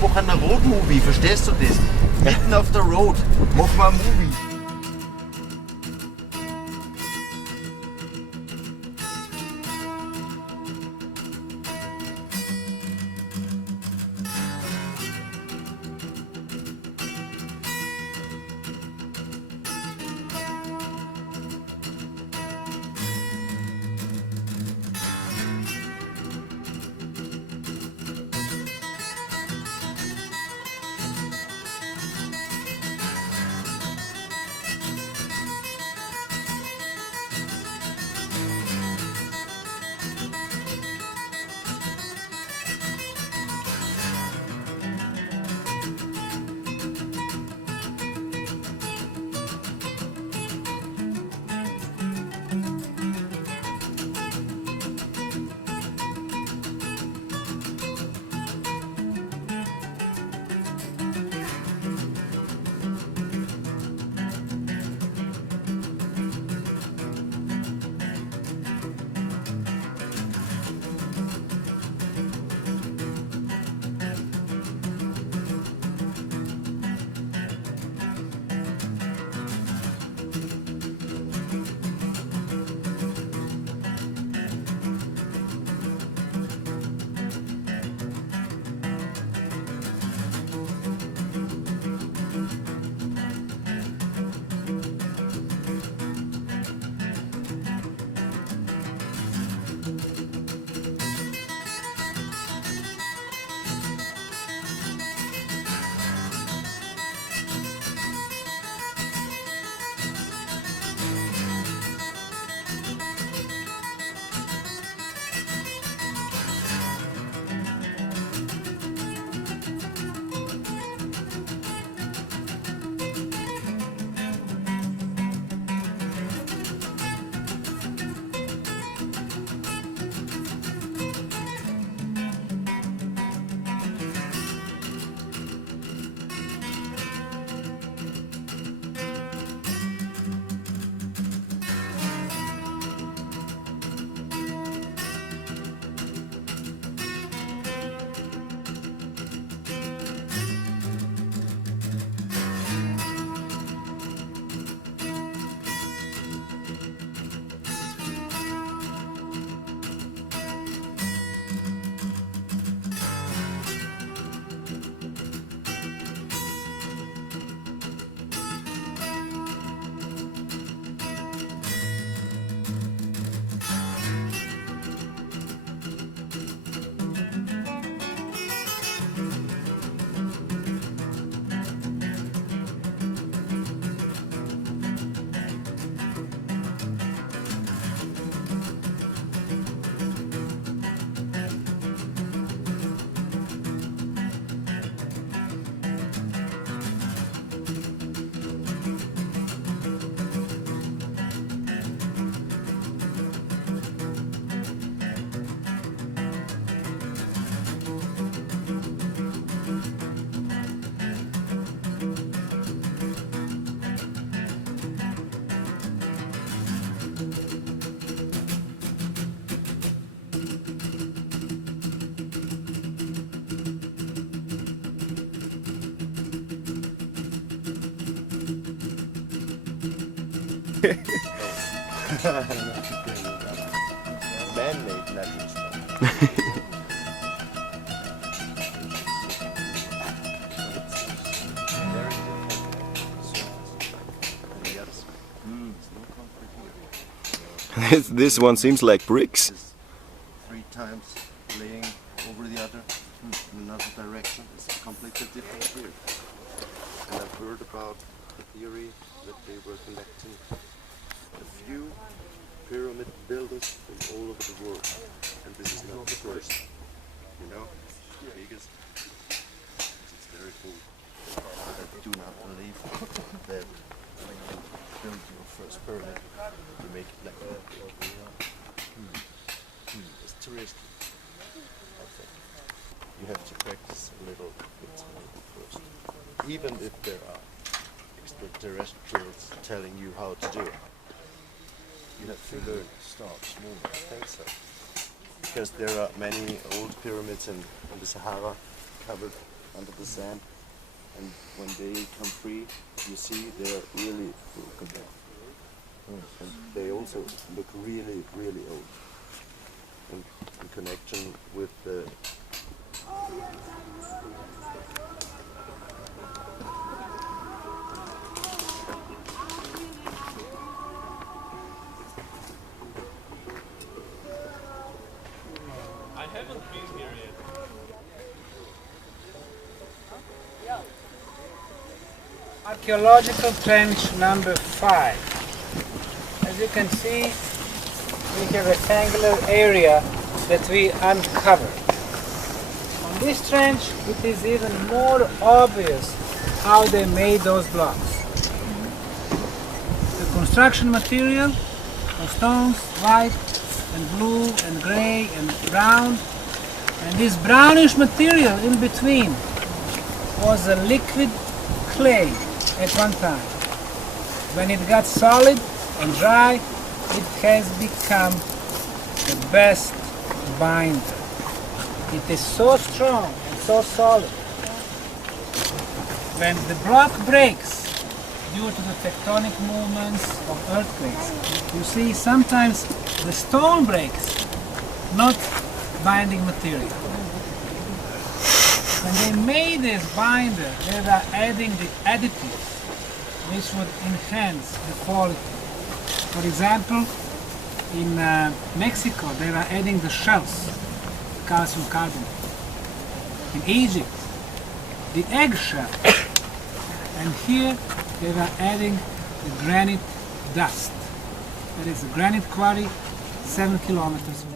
wir machen einen Road-Movie, verstehst du das? Mitten auf der Road, machen wir ein Movie. Man-made labyrinth. This one seems like bricks. 3 times laying over the other in another direction. It's completely different here. And I've heard about the theory that they were collecting a few pyramid builders from all over the world. And this is not the first, you know, the biggest. It's very cool. But I do not believe that when you build your first pyramid, you make it like that. It's touristic, I think. You have to practice a little bit first. Even if there are extraterrestrials telling you how to do it. You have to learn, start small. I think so. Because there are many old pyramids in the Sahara covered under the sand, and when they come free, you see they're really broken. And they also look really, really old. In connection with the I haven't been here yet. Archaeological trench number 5. As you can see, we have a rectangular area that we uncovered. On this trench, it is even more obvious how they made those blocks. The construction material of stones, white and blue and gray and brown, and this brownish material in between was a liquid clay at one time. When it got solid and dry, it has become the best binder. It is so strong and so solid. When the block breaks due to the tectonic movements of earthquakes, you see sometimes the stone breaks, not binding material. When they made this binder, they were adding the additives which would enhance the quality. For example, in Mexico, they were adding the shells, calcium carbonate. In Egypt, the eggshell. And here, they were adding the granite dust. That is a granite quarry, 7 kilometers away.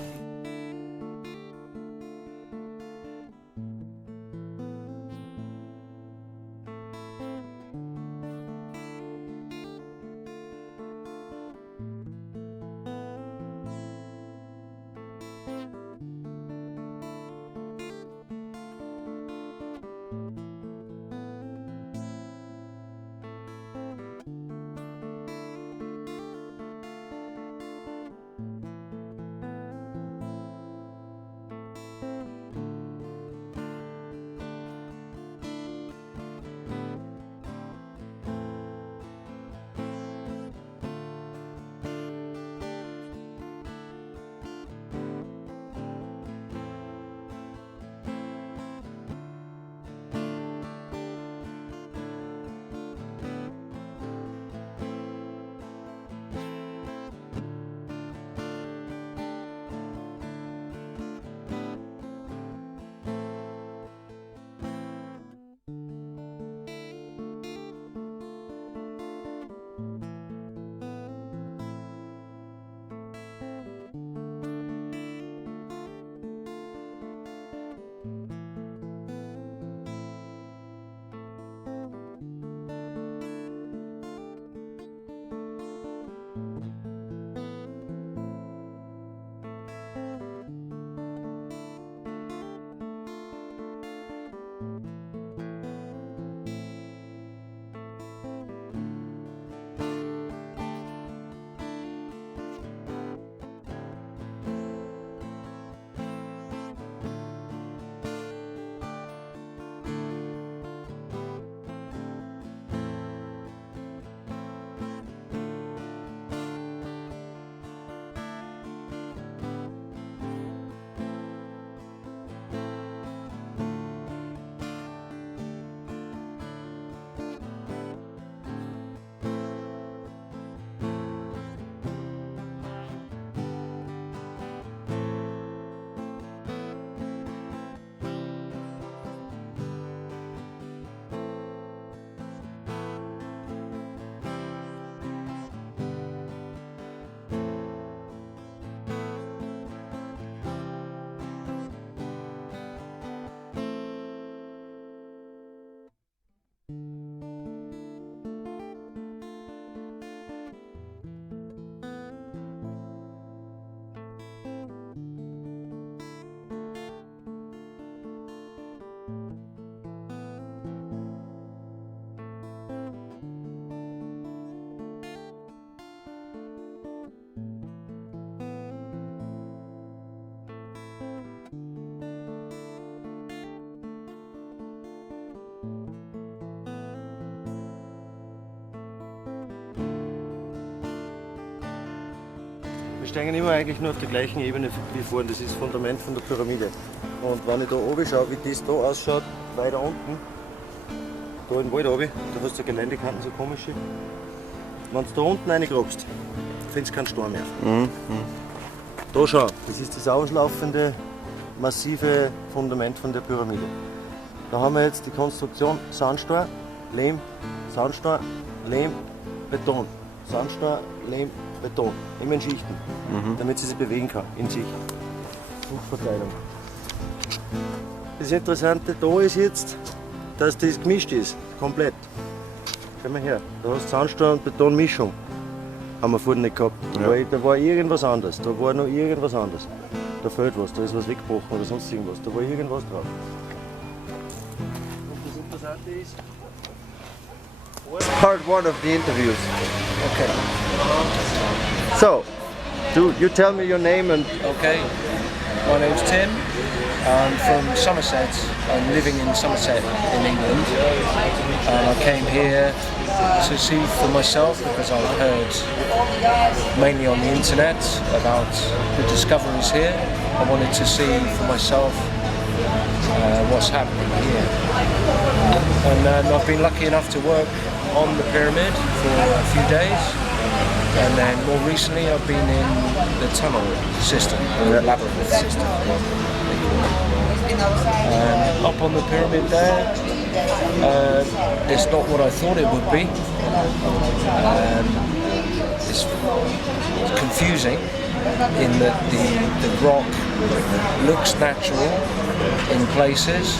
Wir stehen immer eigentlich nur auf der gleichen Ebene wie vorhin. Das ist das Fundament von der Pyramide. Und wenn ich da oben schaue, wie das da ausschaut, weiter unten, da in den Wald oben, da hast du Geländekanten, so komische. Wenn du da unten reingrabst, findest du keinen Sturm mehr. Da schau, das ist das auslaufende, massive Fundament von der Pyramide. Da haben wir jetzt die Konstruktion Sandstein, Lehm, Sandstein, Lehm, Beton. Sandstein, Lehm, Beton. Immer in Schichten, damit sie sich bewegen kann, in sich. Druckverteilung. Das Interessante da ist jetzt, dass das gemischt ist, komplett. Schau mal her, da hast du Sandstein und Betonmischung. Haben wir vorhin nicht gehabt. Da war irgendwas anderes, da war noch irgendwas anderes. Da fehlt was, da ist was weggebrochen oder sonst irgendwas, da war irgendwas drauf. Und das Interessante ist, part 1 of the interviews. Okay. So, you tell me your name and... Okay, my name's Tim. I'm from Somerset. I'm living in Somerset in England. I came here to see for myself because I've heard mainly on the internet about the discoveries here. I wanted to see for myself what's happening here. And I've been lucky enough to work on the pyramid for a few days. And then more recently I've been in the tunnel system, the Labyrinth system. Up on the pyramid there, it's not what I thought it would be. It's confusing in that the rock looks natural in places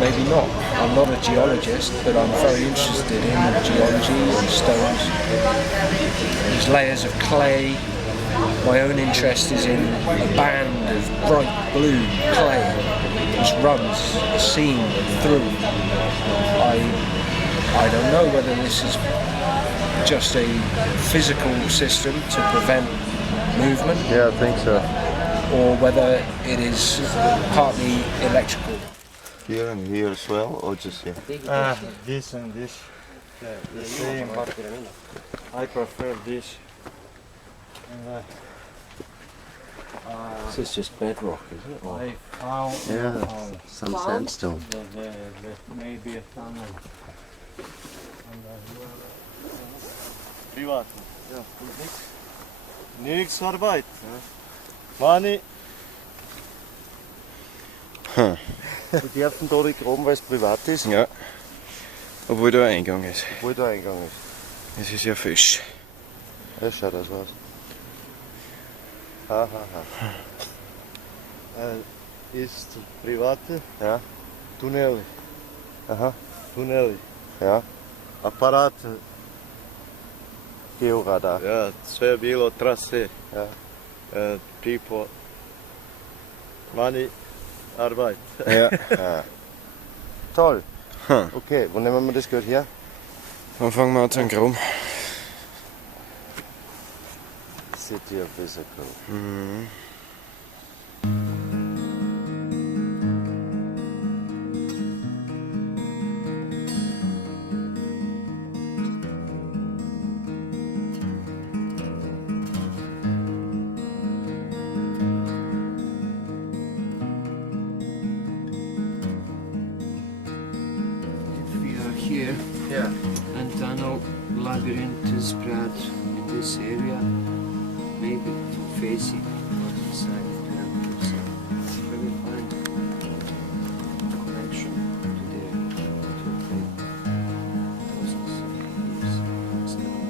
maybe not. I'm not a geologist, but I'm very interested in geology and stones. There's layers of clay. My own interest is in a band of bright blue clay which runs seam through. I don't know whether this is just a physical system to prevent movement. Yeah, I think so. Or whether it is partly electrical. Here and here as well, or just here? This and this, the same, but I prefer this. This is just bedrock, isn't it? Or I found Yeah, some sandstone. maybe a tunnel. Privat. Ja, nichts Arbeit. Money. Die dürfen da nicht graben, weil es privat ist, Ja. Obwohl da ein Eingang ist. obwohl da Eingang ist. Es ist ja Fisch. Ja, schaut das aus. Ha, ha, ha. Ist private? Ja. Tunel. Aha. Tunel. Ja. Apparat. Georadar. Ja, sve bilo trase, Ja. people, money, Arbeit. Ja. Ja. Toll. Hm. Okay, wo nehmen wir das Geld her? Dann fangen wir an zu graben. City of Visoko. We are here, and tunnel labyrinth is spread in this area, maybe facing on the side of pyramid side. Where we find connection to the thousands of years past now.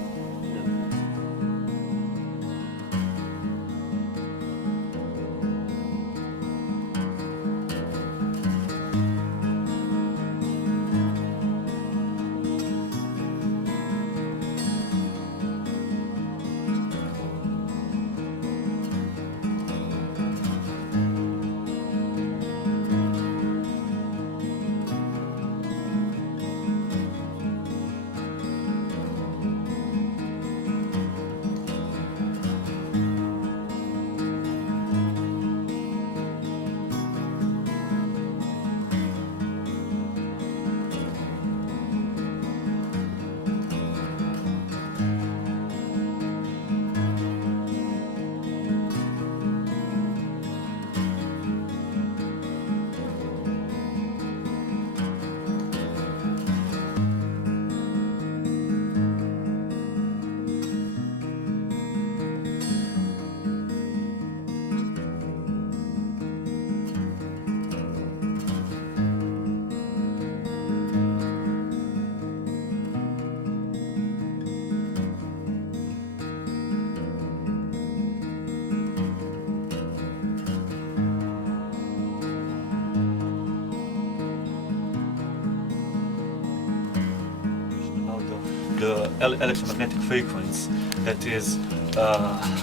electromagnetic frequency that is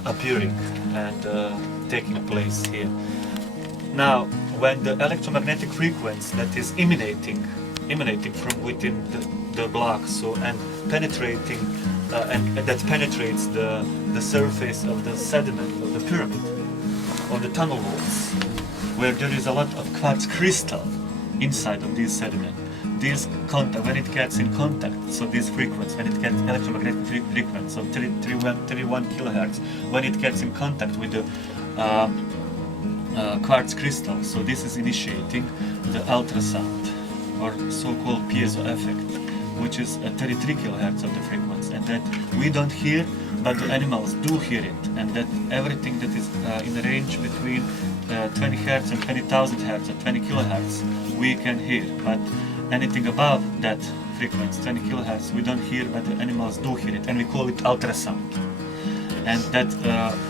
appearing and taking place here. Now, when the electromagnetic frequency that is emanating from within the block, so and penetrating and that penetrates the surface of the sediment of the pyramid, of the tunnel walls, where there is a lot of quartz crystal inside of this sediment. This contact, when it gets in contact, so this frequency, when it gets electromagnetic frequency, so 31 kilohertz, when it gets in contact with the quartz crystal, so this is initiating the ultrasound, or so-called piezo effect, which is 33 kilohertz of the frequency, and that we don't hear, but the animals do hear it, and that everything that is in the range between 20 hertz and 20,000 hertz or 20 kilohertz, we can hear, but anything above that frequency, 20 kilohertz, we don't hear, but the animals do hear it, and we call it ultrasound. And that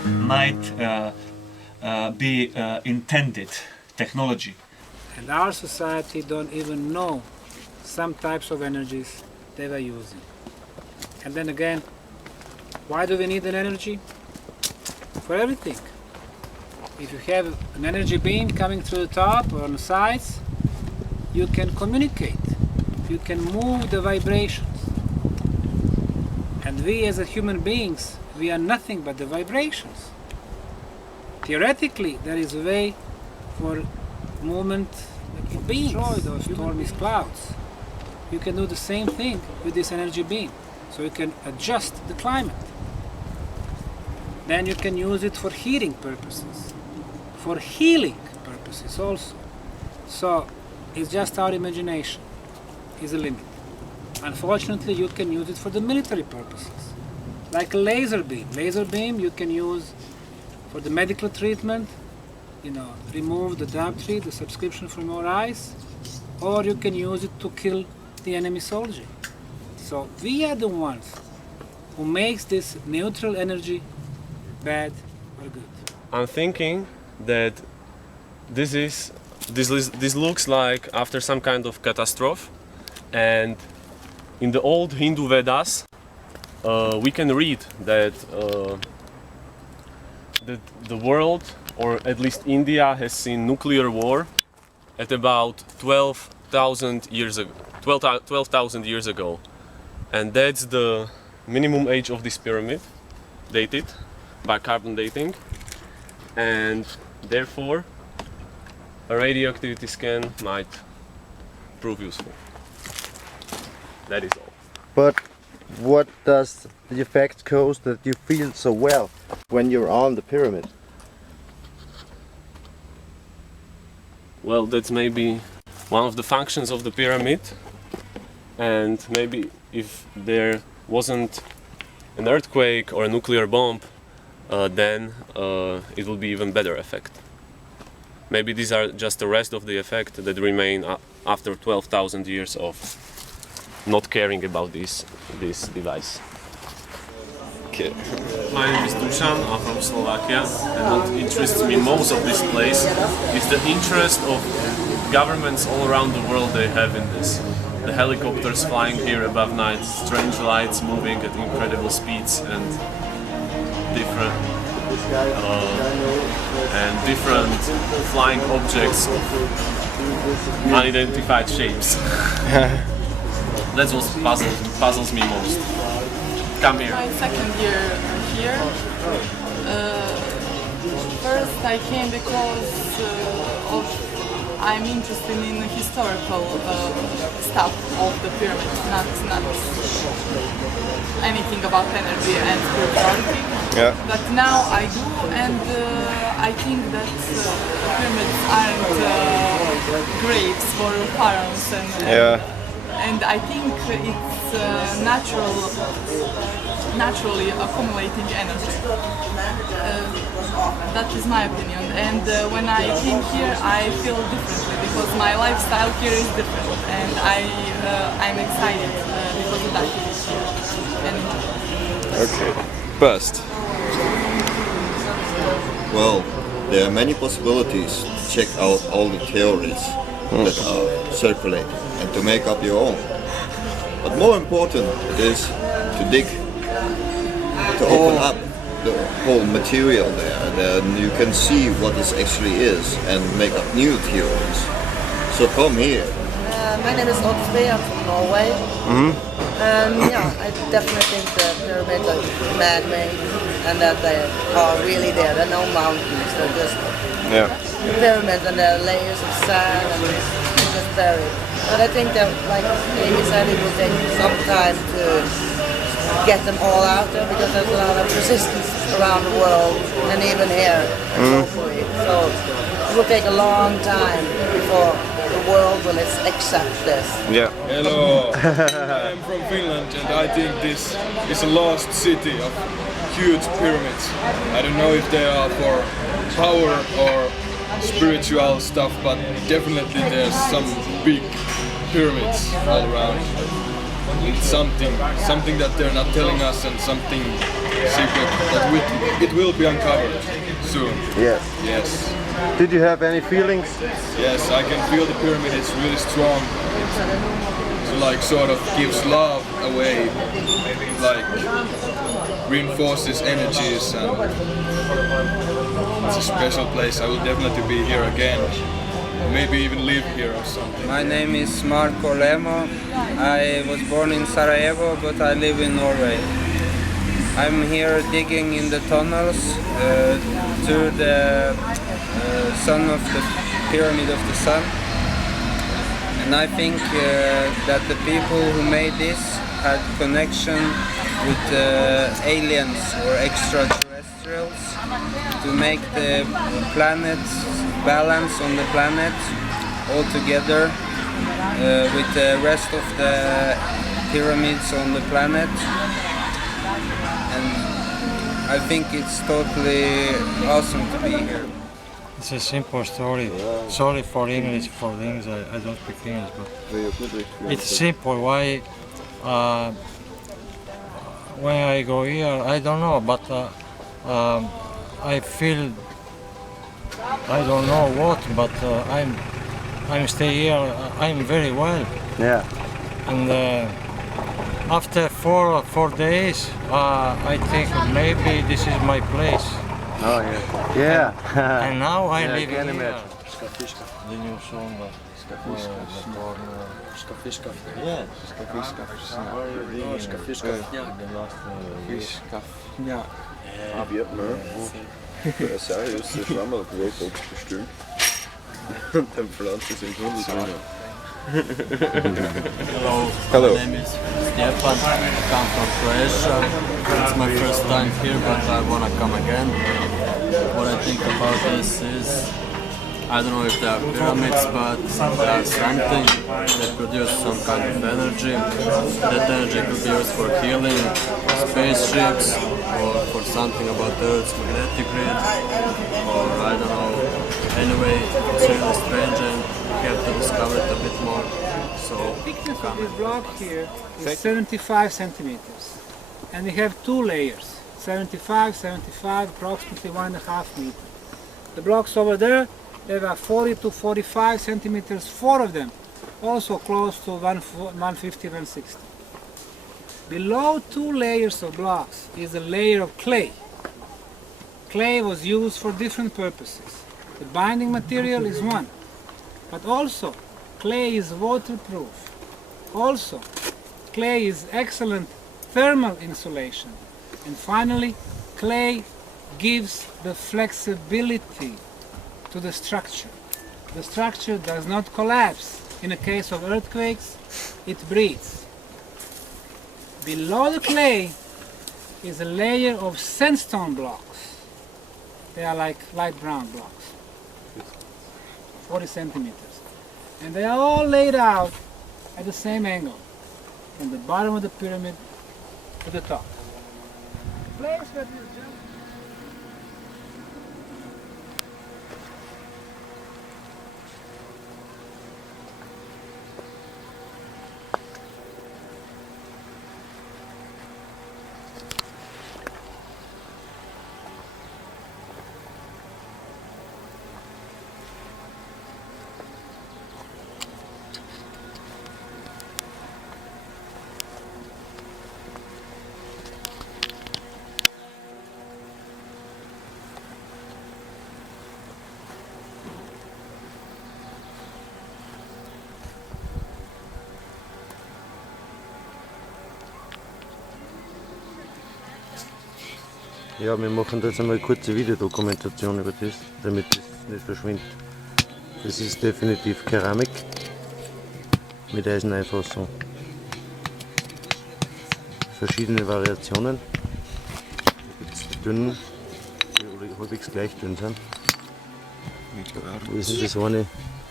might be intended technology. And our society don't even know some types of energies they were using. And then again, why do we need an energy? For everything. If you have an energy beam coming through the top or on the sides, you can communicate, you can move the vibrations. And we as a human beings, we are nothing but the vibrations. Theoretically, there is a way for movement of beings, destroy those stormy clouds. You can do the same thing with this energy beam. So you can adjust the climate. Then you can use it for heating purposes, for healing purposes also. So it's just our imagination is a limit. Unfortunately, you can use it for the military purposes, like a laser beam. Laser beam you can use for the medical treatment, remove the dioptry, the subscription from your eyes, or you can use it to kill the enemy soldier. So we are the ones who makes this neutral energy bad or good. I'm thinking that this looks like after some kind of catastrophe, and in the old Hindu Vedas we can read that the world, or at least India, has seen nuclear war at about 12,000 years ago, and that's the minimum age of this pyramid, dated by carbon dating, and therefore a radioactivity scan might prove useful. That is all. But what does the effect cause that you feel so well when you're on the pyramid? Well, that's maybe one of the functions of the pyramid, and maybe if there wasn't an earthquake or a nuclear bomb, then it will be even better effect. Maybe these are just the rest of the effect that remain after 12,000 years of not caring about this device. Okay. My name is Dusan, I'm from Slovakia, and what interests me most of this place is the interest of governments all around the world they have in this. The helicopters flying here above night, strange lights moving at incredible speeds, and different flying objects of unidentified shapes. That's what puzzles me most. Come here. My second year here. First I came because I'm interested in the historical stuff of the pyramids, not anything about energy and spirituality. Yeah. But now I do, and I think that pyramids aren't graves for pharaohs, and I think it's naturally accumulating energy. That is my opinion, and when I came here I feel differently because my lifestyle here is different, and I'm excited because of that. Okay. Best. Well, there are many possibilities to check out all the theories that are circulating and to make up your own. But more important it is to to dig, to open up the whole material there. Then you can see what this actually is and make up new theories. So come here. My name is Otfrid, I'm from Norway. And I definitely think the pyramids are man-made and that they are really there. There are no mountains, they're just pyramids and there are layers of sand and it's just buried. But I think that, like Amy said, it will take some time to get them all out there because there's a lot of resistance around the world and even here locally. So it will take a long time before the world will accept this. Yeah. Hello, I'm from Finland and I think this is a lost city of huge pyramids. I don't know if they are for power or spiritual stuff, but definitely there's some big pyramids all around. It's something that they're not telling us and something secret that it will be uncovered soon. Yes. Yes. Did you have any feelings? Yes, I can feel the pyramid is really strong. It like sort of gives love away, like reinforces energies, and it's a special place. I will definitely be here again. Maybe even live here or something. My name is Marko Lemo. I was born in Sarajevo, but I live in Norway. I'm here digging in the tunnels to the sun of the pyramid of the sun. And I think that the people who made this had connection with aliens or extraterrestrials to make the planets balance on the planet all together with the rest of the pyramids on the planet. And I think it's totally awesome to be here. It's a simple story. Sorry for English, I don't speak English, but it's simple. Why when I go here, I don't know, but I feel I don't know what, but I'm stay here. I'm very well. Yeah. And after four days, I think maybe this is my place. Oh yeah. Yeah. And now I live can here. imagine. The new song. Yeah. Ja. Ja, seriöst, das war mal Roadtrip bestimmt. Und dann pflanzt es im Tunnel drin. Hello, my name is Stefan, I come from Croatia. It's my first time here, but I wanna come again. What I think about this is, I don't know if they are pyramids, but they are something that produce some kind of energy. That energy could be used for healing spaceships, or for something about the Earth's magnetic grid, or I don't know. Anyway, it's really strange and we have to discover it a bit more. So, the thickness of this block here is 75 centimeters. And we have two layers, 75, approximately 1.5 meters. The blocks over there, they are 40 to 45 centimeters, 4 of them, also close to 150, 160. Below 2 layers of blocks is a layer of clay. Clay was used for different purposes. The binding material is one, but also clay is waterproof. Also, clay is excellent thermal insulation. And finally, clay gives the flexibility to the structure. The structure does not collapse. In a case of earthquakes, it breathes. Below the clay is a layer of sandstone blocks. They are like light brown blocks, 40 centimeters. And they are all laid out at the same angle, from the bottom of the pyramid to the top. The place where this jump Ja, wir machen da jetzt einmal eine kurze Videodokumentation über das, damit das nicht verschwindet. Das ist definitiv Keramik mit Eiseneinfassung. Verschiedene Variationen. Da gibt es die dünnen, die halbwegs gleich dünn sind. Wo ist denn das eine,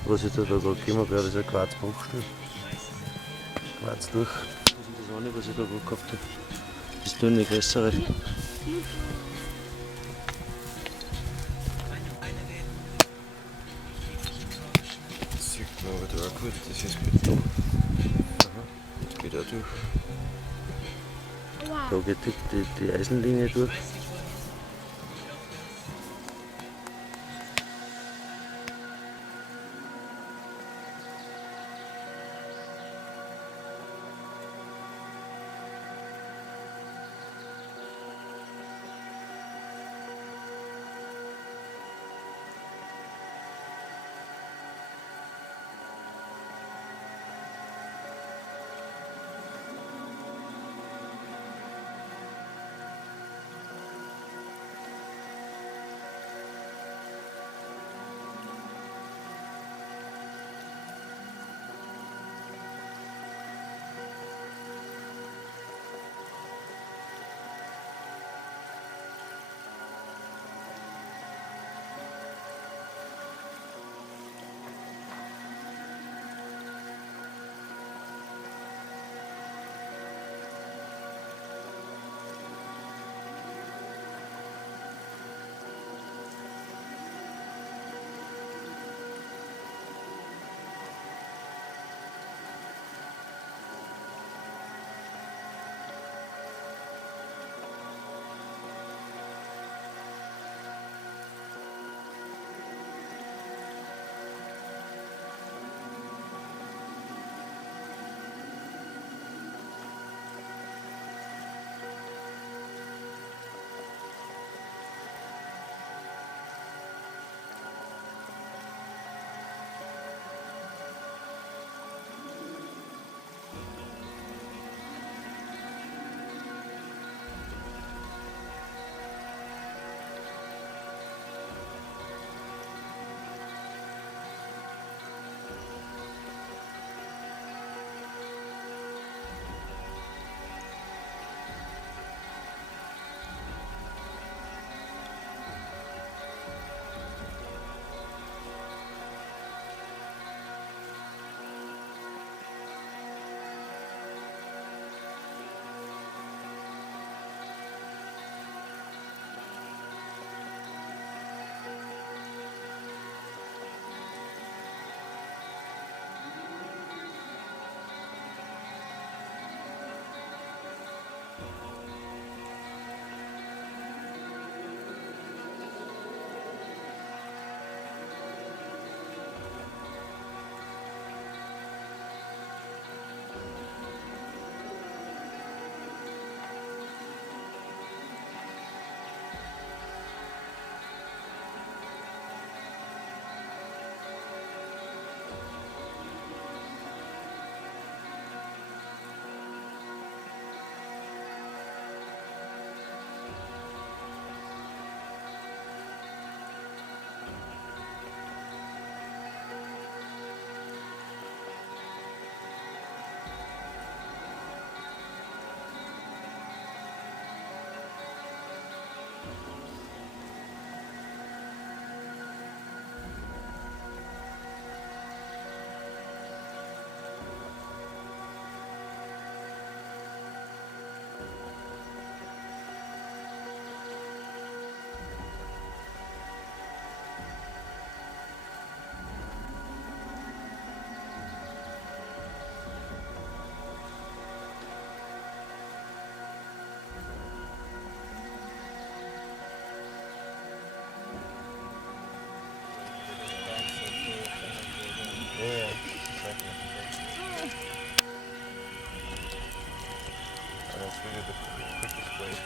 was ich da gerade gegeben habe? Ja, das ist ein Quarzbruchstück. Quarz durch. Was ist denn das eine, was ich da gerade gehabt habe? Das dünne, größere. Das sieht man aber da auch gut, das ist Beton. Das geht auch durch. Da geht die Eisenlinie durch.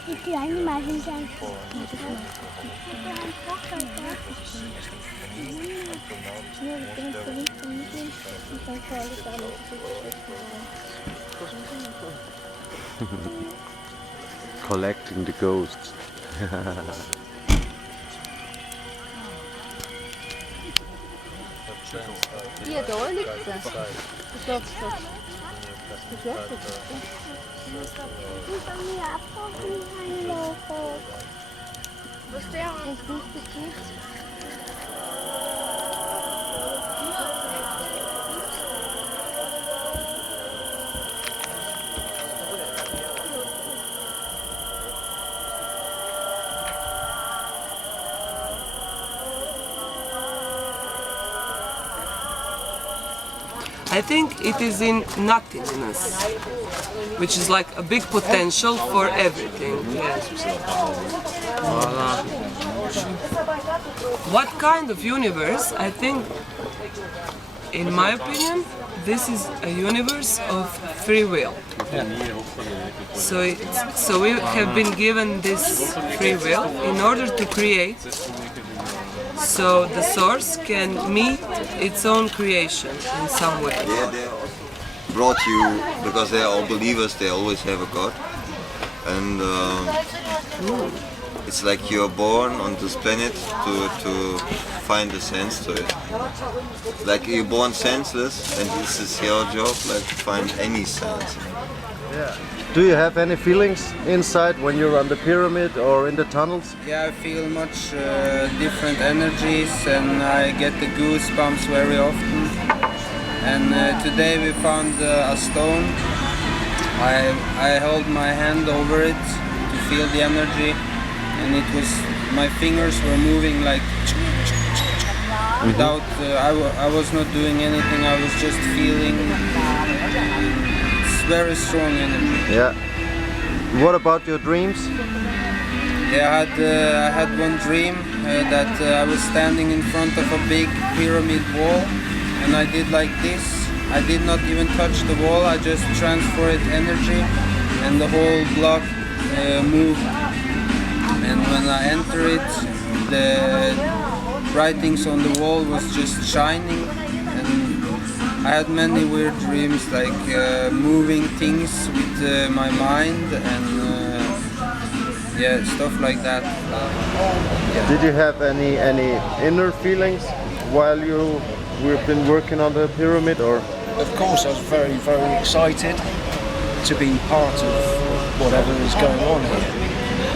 Die kleine machen sein. Collecting the ghosts. Hier, da liegt sie. Stopp, stopp. Was ist der? I think it is in nothingness, which is like a big potential for everything. Voila. What kind of universe? I think, in my opinion, this is a universe of free will. So we have been given this free will in order to create, so the source can meet its own creation in some way. Yeah, they brought you, because they are all believers, they always have a God. And it's like you're born on this planet to find a sense to it. Like you're born senseless, and this is your job, like to find any sense. Yeah. Do you have any feelings inside when you're on the pyramid or in the tunnels? Yeah, I feel much different energies, and I get the goosebumps very often. And today we found a stone. I held my hand over it to feel the energy, and it was, my fingers were moving like without, I was not doing anything, I was just feeling. It's very strong energy. Yeah. What about your dreams? Yeah, I had one dream that I was standing in front of a big pyramid wall, and I did like this. I did not even touch the wall, I just transferred energy, and the whole block moved. And when I entered it, the writings on the wall was just shining, and I had many weird dreams, like moving things with my mind, and yeah, stuff like that. Did you have any inner feelings while we've been working on the pyramid, or? Of course, I was very, very excited to be part of whatever is going on here,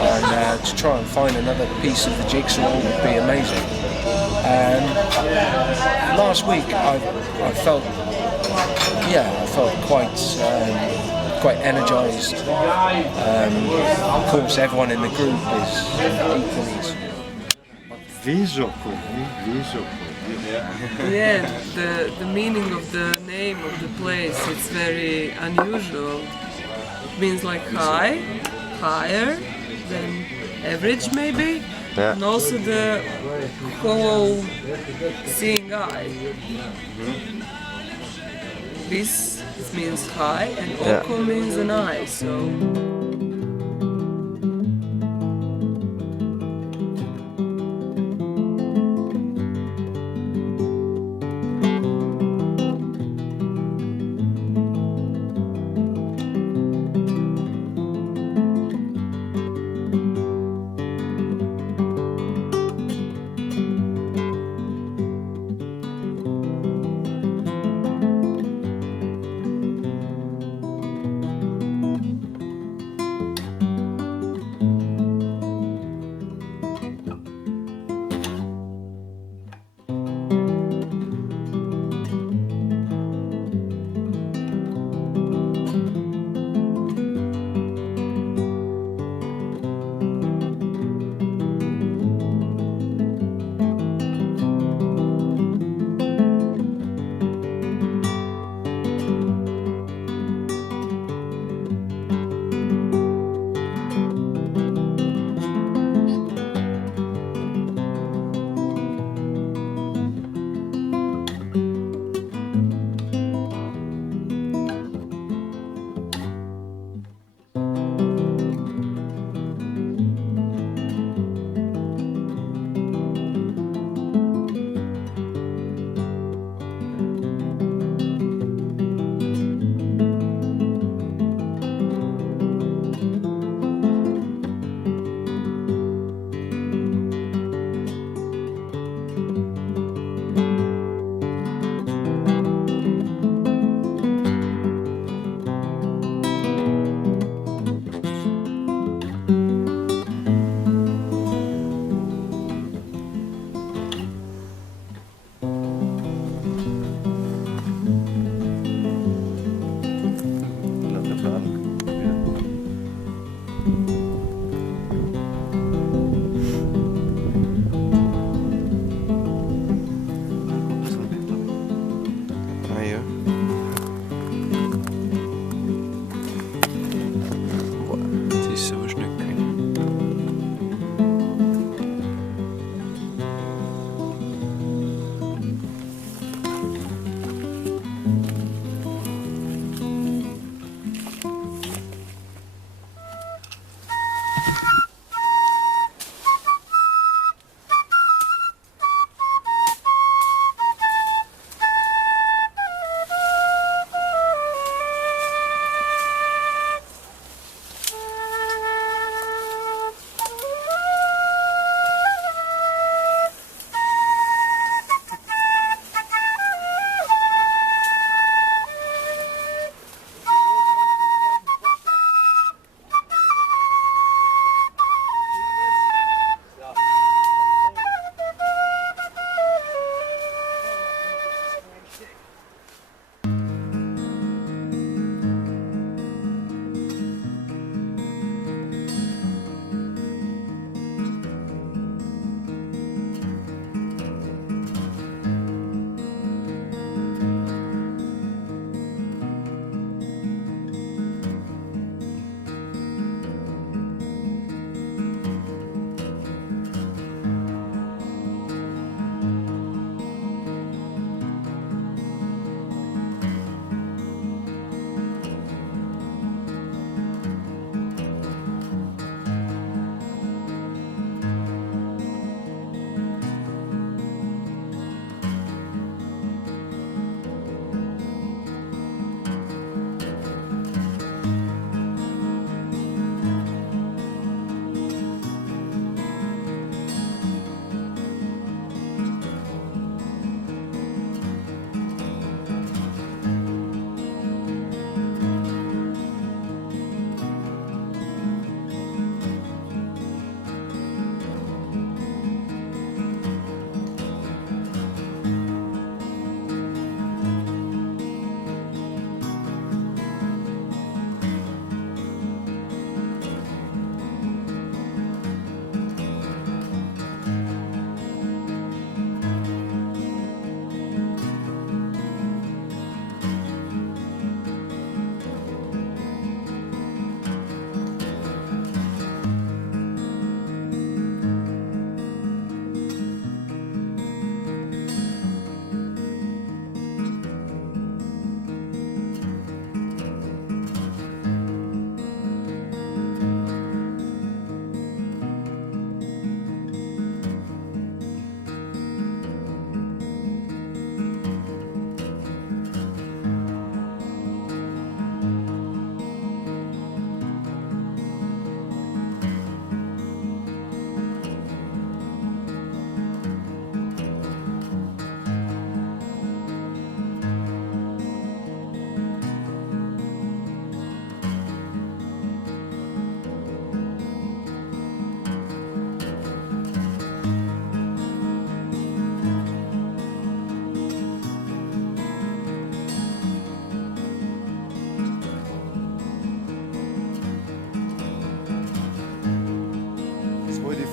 and to try and find another piece of the jigsaw would be amazing. And last week I felt quite energized. Of course, everyone in the group is equally. Visoko. Yeah, the meaning of the name of the place, it's very unusual. It means like high, higher than average maybe, yeah. And also the whole seeing eye. This means high, and oko means an eye, so.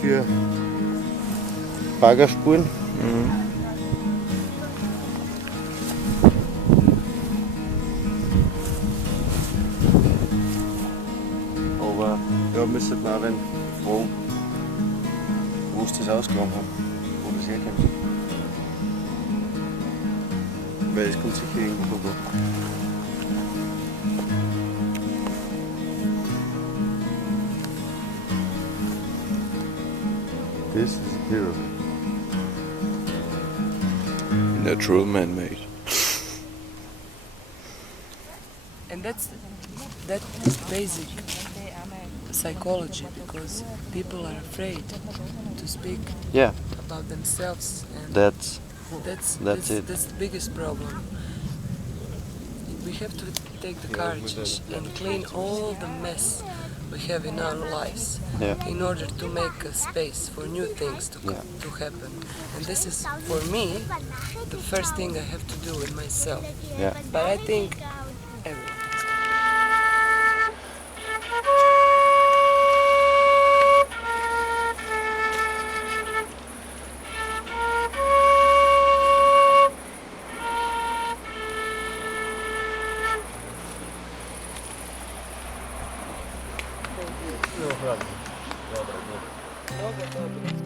für Baggerspuren. Aber da müsste man auch fragen, wo sie das ausgegraben haben, wo das herkommt. Weil es kommt sicher irgendwo vorbei. This is a pyramid. Natural man-made. And that's basic psychology, because people are afraid to speak about themselves, and That's it. That's the biggest problem. We have to take the courage and clean all the mess we have in our lives in order to make a space for new things to happen. And this is, for me, the first thing I have to do with myself. But I think everyone. Dobro.